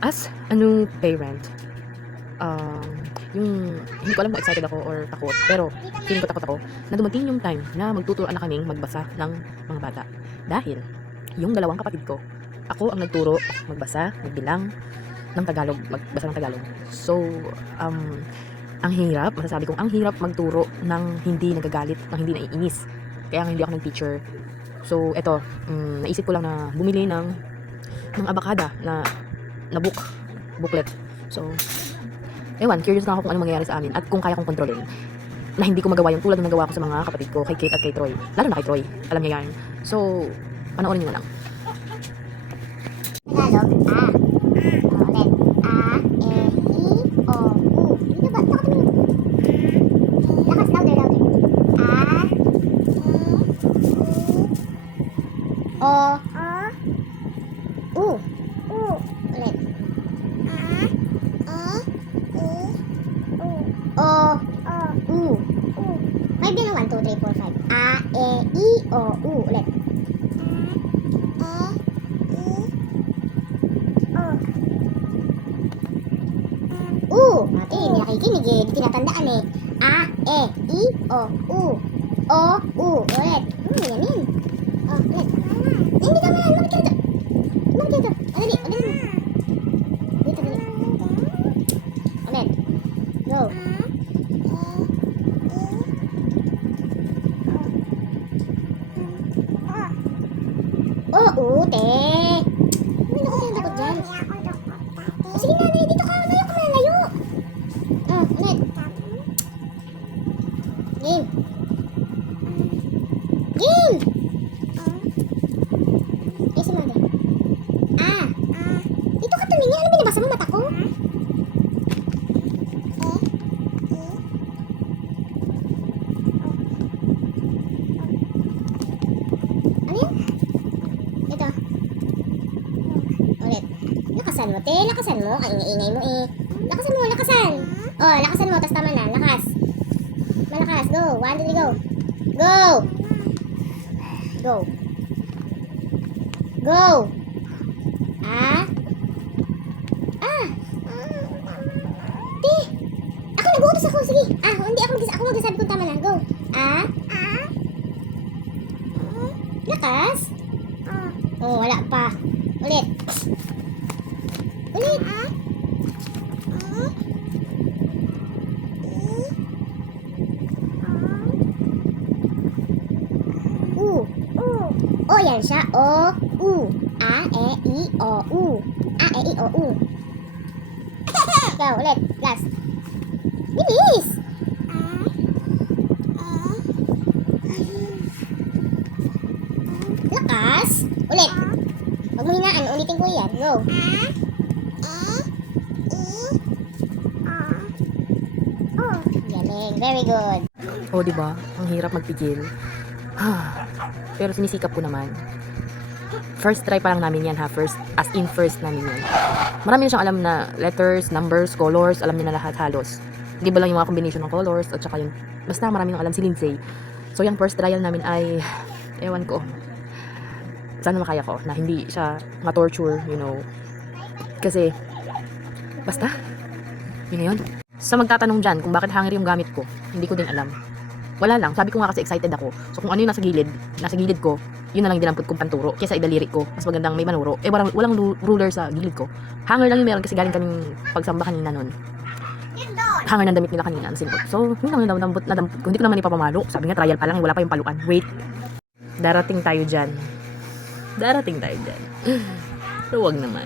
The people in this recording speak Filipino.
As a new parent, um, yung hindi ko alam kung excited ako or takot, pero feeling ko takot ako na dumating yung time na magtuturuan na kaming magbasa ng mga bata. Dahil yung dalawang kapatid ko, ako ang nagturo magbasa, magbilang ng Tagalog, magbasa ng Tagalog. So, ang hirap, masasabi kong ang hirap magturo ng hindi nagagalit, ng hindi naiinis. Kaya nga hindi ako nag-teacher. So, eto, naisip ko lang na bumili ng abakada na booklet. So, ewan, curious na ako kung ano mangyayari sa amin at kung kaya kong kontrolin na hindi ko magawa yung tulad ng nagawa ko sa mga kapatid ko, kay Kate at kay Troy. Lalo na kay Troy, alam niya yan. So, panoorin niyo na lang. Tagalog, A. Ulit. A, E, I, O, U. Dito ba? Dito ka tumingin. Lakas, louder, louder. A, E, O, U. Ulit. O, U. 5 din ang 1, 2, 3, 4, 5. A, E, I, O, U. Ulit. Okay, hindi nakikinig eh. Hindi tinatandaan eh. A, E, I, O, U. O, U. Ulit. Yan yan. O, ulit. Hindi tama yan. Lumapit ka dito. Lumapit ka dito. Dali, dali. Dito, dali. Ulit. Go. O, U, te. Hindi ako tinatapot dyan. O, sige na, dito ka. Layo ka na, layo. Ulit. Game. Game! Eh, si Mother. Dito ka tumingin. Ano binabasa mo mata ko? Ano yan? Ito. Ulit. Lakasan mo, te. Lakasan mo. Ang ingay mo eh. Lakasan mo, lakasan. Oh, lakasan mo. Tapos tama na. Lakas. Malakas. Go. 1, 2, 3, go. Go! Go. Go! Te! Ako nag-uutos ako. Sige. Hindi ako magsasabi kung tama na. Go. Lakas. Oh, wala pa. Ulit. Ulit. U. O, yan siya. O, U. A, E, I, O, U. A, E, I, O, U. Ikaw, ulit. Last. Bilis! Lakas. Ulit. Huwag mo hinaan. Ulitin ko yan. Go. Galing. Very good. O, di ba? Ang hirap magpigil. Pero sinisikap ko naman. First try pa lang namin yan ha. First namin yan. Marami na siyang alam na letters, numbers, colors. Alam niya na lahat halos. Hindi ba lang yung mga combination ng colors at saka yun. Basta marami nang alam si Lindsay. So yung first trial namin ay, ewan ko. Sana makaya ko na hindi siya ma-torture, you know. Kasi, basta. Yun na yun. Sa magtatanong dyan kung bakit hanger yung gamit ko, hindi ko din alam. Wala lang. Sabi ko nga kasi excited ako. So kung ano yung nasa gilid ko, yun na lang dinampot kong panturo. Kesa idalirik ko. Mas magandang may manuro. Eh walang ruler sa gilid ko. Hanger lang yung meron kasi galing kaming pagsamba kanina nun. Hanger ng damit nila kanina. Simple. So yun lang yung nadampot. Hindi ko naman ipapamalo. Sabi nga trial pa lang. Wala pa yung paluan. Wait. Darating tayo dyan. So wag naman.